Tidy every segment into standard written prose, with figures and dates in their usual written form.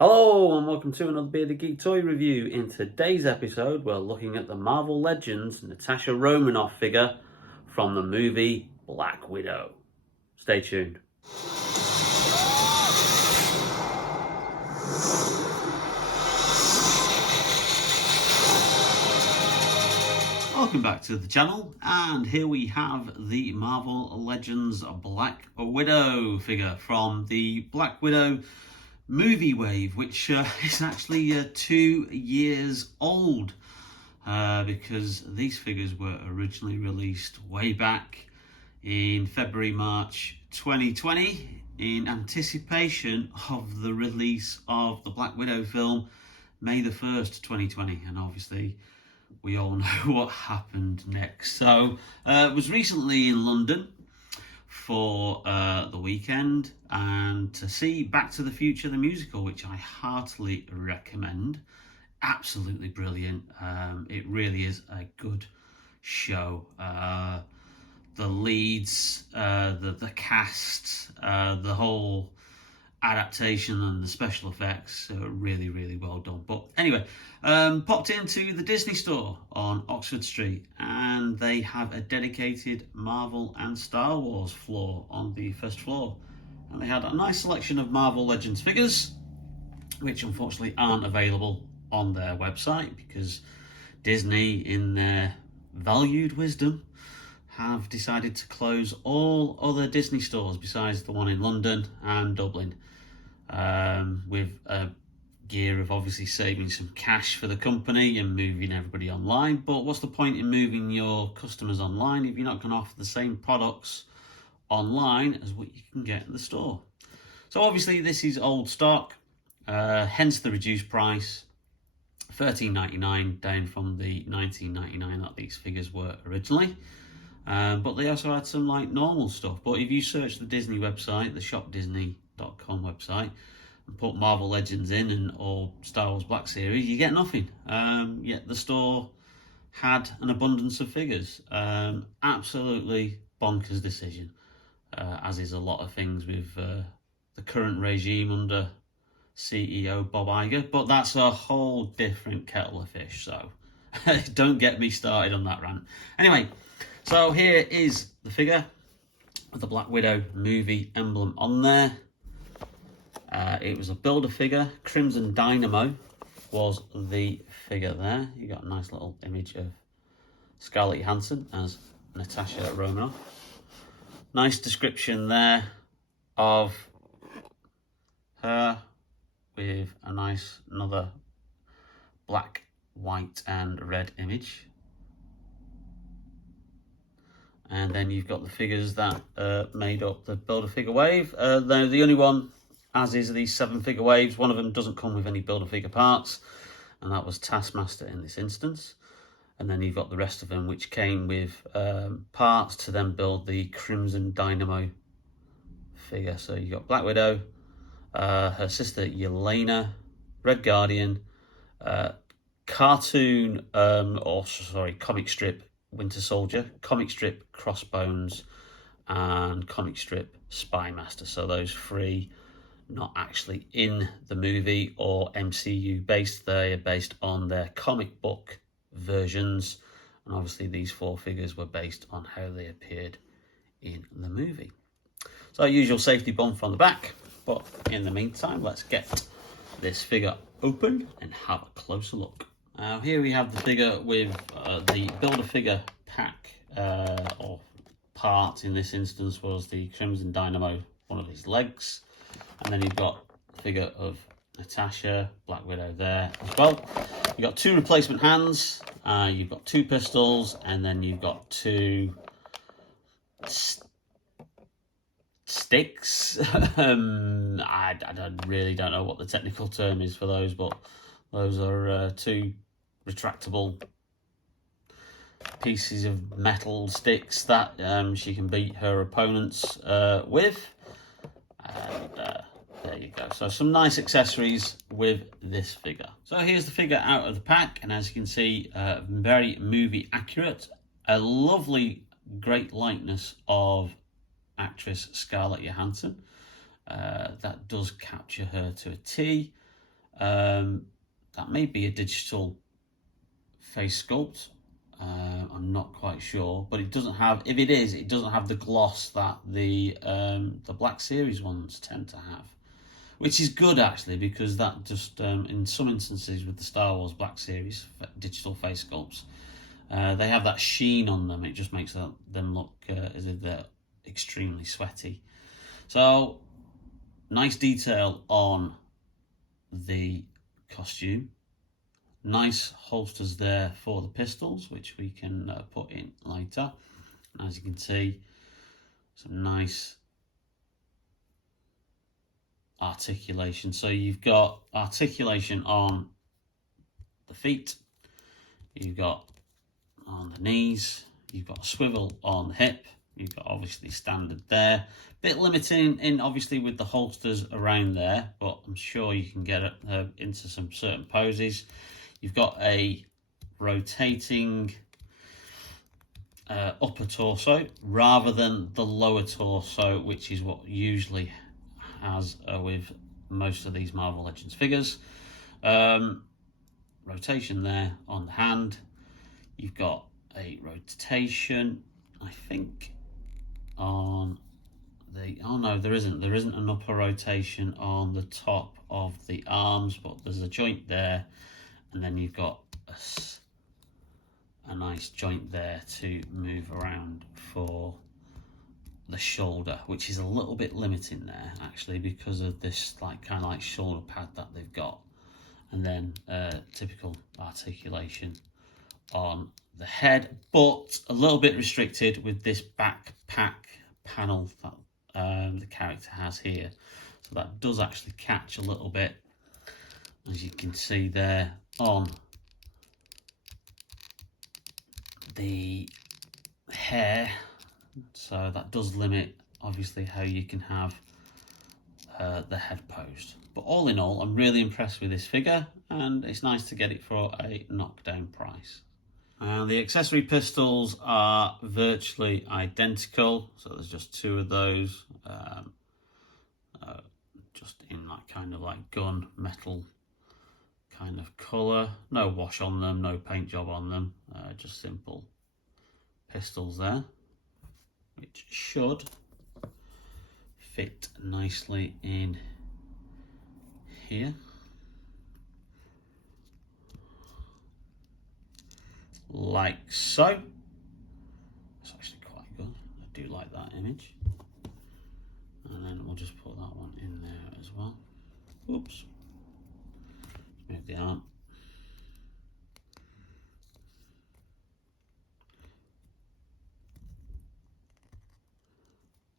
Hello and welcome to another Bearded Geek toy review. In today's episode we're looking at the Marvel Legends Natasha Romanoff figure from the movie Black Widow. Stay tuned. Welcome back to the channel, and here we have the Marvel Legends Black Widow figure from the Black Widow movie wave, which is actually 2 years old because these figures were originally released way back in March 2020 in anticipation of the release of the Black Widow film May the 1st 2020, and obviously we all know what happened next. So was recently in London for the weekend and to see Back to the Future the musical, which I heartily recommend. Absolutely brilliant. It really is a good show. The leads, the cast, the whole adaptation and the special effects are really well done. But anyway, popped into the Disney store on Oxford Street, and they have a dedicated Marvel and Star Wars floor on the first floor, and they had a nice selection of Marvel Legends figures, which unfortunately aren't available on their website because Disney, in their valued wisdom, have decided to close all other Disney stores besides the one in London and Dublin, with a gear of obviously saving some cash for the company and moving everybody online. But what's the point in moving your customers online if you're not going to offer the same products online as what you can get in the store? So obviously this is old stock, hence the reduced price, $13.99 down from the $19.99 that these figures were originally. But they also had some like normal stuff. But if you search the Disney website, the shopdisney.com website, and put Marvel Legends in or Star Wars Black Series, you get nothing. Yet the store had an abundance of figures. Absolutely bonkers decision, as is a lot of things with the current regime under CEO Bob Iger. But that's a whole different kettle of fish, so don't get me started on that rant. Anyway, so here is the figure with the Black Widow movie emblem on there. It was a builder figure. Crimson Dynamo was the figure there. You got a nice little image of Scarlett Johansson as Natasha Romanoff. Nice description there of her with a nice another black, white and red image. And then you've got the figures that made up the Build-A-Figure wave. They're the only one, as is these 7 figure waves. One of them doesn't come with any Build-A-Figure parts, and that was Taskmaster in this instance. And then you've got the rest of them, which came with parts to then build the Crimson Dynamo figure. So you've got Black Widow, her sister Yelena, Red Guardian, cartoon, comic strip Winter Soldier, comic strip Crossbones, and comic strip Spy Master. So those 3 not actually in the movie or MCU based. They are based on their comic book versions, and obviously these 4 figures were based on how they appeared in the movie. So usual safety bump from the back, but in the meantime let's get this figure open and have a closer look. Now here we have the figure with the Build-A-Figure pack, or part in this instance was the Crimson Dynamo, one of his legs. And then you've got the figure of Natasha, Black Widow there as well. You've got 2 replacement hands, you've got 2 pistols, and then you've got 2 sticks. I really don't know what the technical term is for those, but those are 2 retractable pieces of metal sticks that she can beat her opponents with. And there you go. So some nice accessories with this figure. So here's the figure out of the pack, and as you can see, very movie accurate. A lovely, great likeness of actress Scarlett Johansson. That does capture her to a T. That may be a digital face sculpt. I'm not quite sure, but it doesn't have. If it is, it doesn't have the gloss that the Black Series ones tend to have, which is good actually, because that just in some instances with the Star Wars Black Series digital face sculpts, they have that sheen on them. It just makes them look as if they're extremely sweaty. So nice detail on the costume. Nice holsters there for the pistols, which we can put in later. As you can see, some nice articulation. So you've got articulation on the feet, you've got on the knees, you've got a swivel on the hip, you've got obviously standard there. Bit limiting in obviously with the holsters around there, but I'm sure you can get it into some certain poses. You've got a rotating upper torso rather than the lower torso, which is what usually has with most of these Marvel Legends figures. Rotation there on the hand. You've got a rotation, I think, on the... Oh no, there isn't. There isn't an upper rotation on the top of the arms, but there's a joint there. And then you've got a nice joint there to move around for the shoulder, which is a little bit limiting there actually because of this kind of shoulder pad that they've got. And then typical articulation on the head, but a little bit restricted with this backpack panel that the character has here. So that does actually catch a little bit, as you can see there on the hair. So that does limit obviously how you can have the head posed. But all in all, I'm really impressed with this figure, and it's nice to get it for a knockdown price. And the accessory pistols are virtually identical, so there's just two of those, just in kind of gun metal kind of colour. No wash on them, no paint job on them, just simple pistols there, which should fit nicely in here. Like so. It's actually quite good. I do like that image. And then we'll just put that one in there as well. Oops. Move the arm.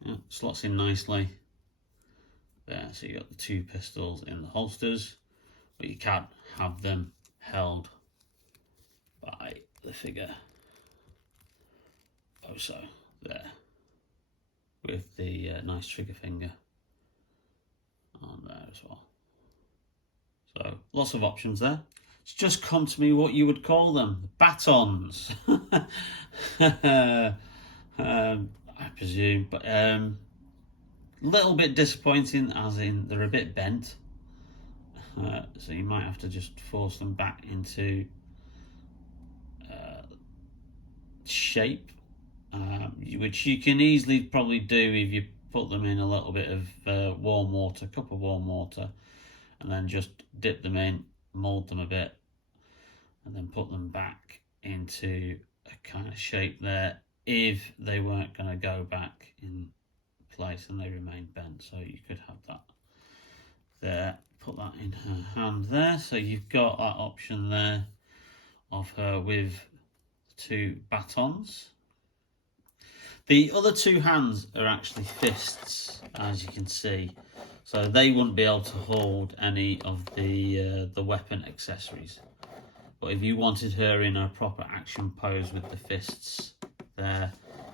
Yeah, slots in nicely. There, so you got the two pistols in the holsters, but you can't have them held by the figure. Oh, so there, with the nice trigger finger on there as well. So lots of options there. It's just come to me what you would call them, batons. I presume, but little bit disappointing, as in they're a bit bent, so you might have to just force them back into shape, which you can easily probably do if you put them in a little bit of warm water, cup of warm water, and then just dip them in, mold them a bit, and then put them back into a kind of shape there if they weren't going to go back in place and they remain bent. So you could have that there, put that in her hand there, so you've got that option there of her with two batons. The other two hands are actually fists, as you can see, so they wouldn't be able to hold any of the weapon accessories. But if you wanted her in a proper action pose with the fists there,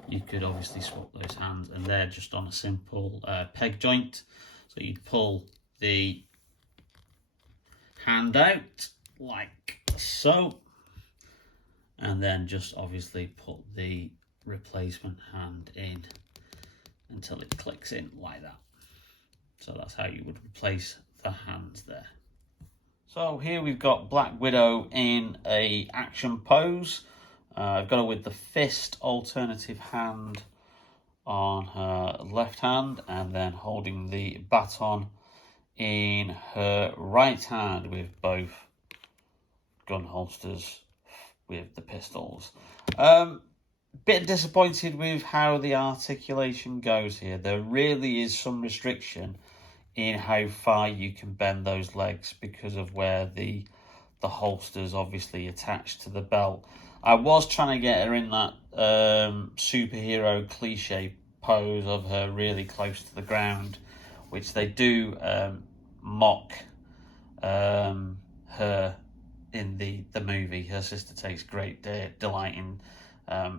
you could obviously swap those hands, and they're just on a simple peg joint. So you'd pull the hand out like so, and then just obviously put the replacement hand in until it clicks in like that. So that's how you would replace the hands there. So here we've got Black Widow in a action pose. I've got her with the fist alternative hand on her left hand and then holding the baton in her right hand with both gun holsters with the pistols. Bit disappointed with how the articulation goes here. There really is some restriction in how far you can bend those legs because of where the holster's obviously attached to the belt. I was trying to get her in that superhero cliche pose of her really close to the ground, which they do mock her in the movie. Her sister takes great delight in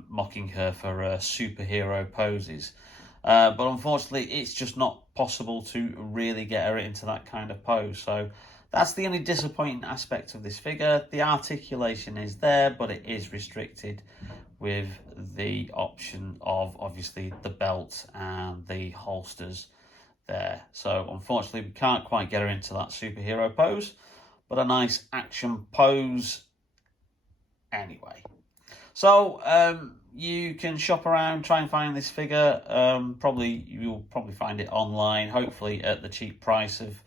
mocking her for superhero poses. But unfortunately, it's just not possible to really get her into that kind of pose. So that's the only disappointing aspect of this figure. The articulation is there, but it is restricted with the option of obviously the belt and the holsters there. So unfortunately, we can't quite get her into that superhero pose, but a nice action pose anyway. So you can shop around, try and find this figure. You'll probably find it online, hopefully at the cheap price of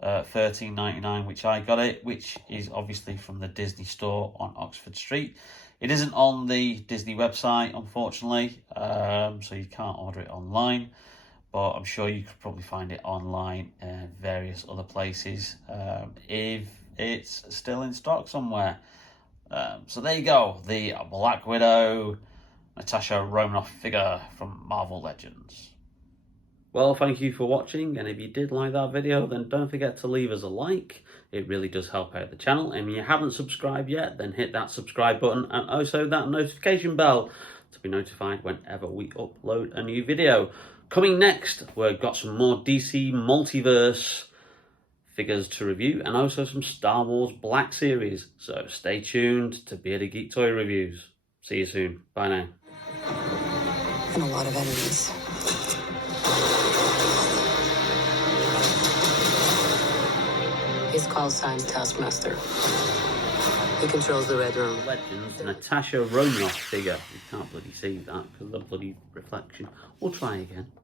$13.99, which I got it, which is obviously from the Disney store on Oxford Street. It isn't on the Disney website, unfortunately, so you can't order it online, but I'm sure you could probably find it online in various other places if it's still in stock somewhere. So there you go, the Black Widow Natasha Romanoff figure from Marvel Legends. Well, thank you for watching, and if you did like that video, then don't forget to leave us a like. It really does help out the channel, and if you haven't subscribed yet, then hit that subscribe button and also that notification bell to be notified whenever we upload a new video. Coming next, we've got some more DC Multiverse figures to review and also some Star Wars Black Series, so stay tuned to Bearded Geek Toy Reviews. See you soon. Bye now. And a lot of enemies. His call sign's Taskmaster. He controls the Red Room. Legends Natasha Romanoff figure. You can't bloody see that because of the bloody reflection. We'll try again.